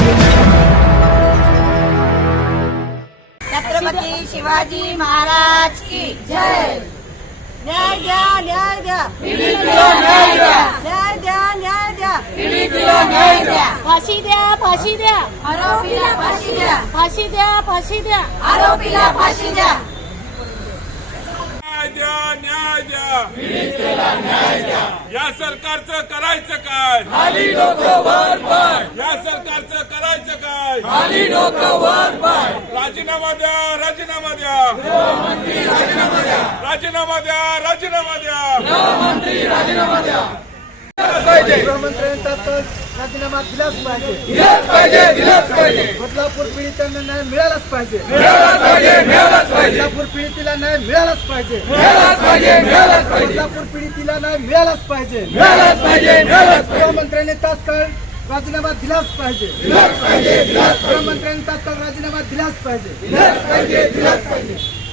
छत्रपती शिवाजी महाराज की जय न्याय द्याय द्याय द्या न्याय द्या न्याय द्या फाशी द्या फाशी द्या फाशी द्या फाशी द्या फाशी द्या फाशी द्या फाशी द्याय द्या न्याय द्या न्याय द्या या सरकारचं करायचं काय खाली डोका वर पाय राजीनामा द्या राजीनामा द्या मंत्री राजीनामा द्या राजीनामा द्या राजीनामा द्या राम मंत्री राजीनामा राजीनामा दिलाच पाहिजे İlaç pahalı. İlaç pahalı. İlaç pahalı.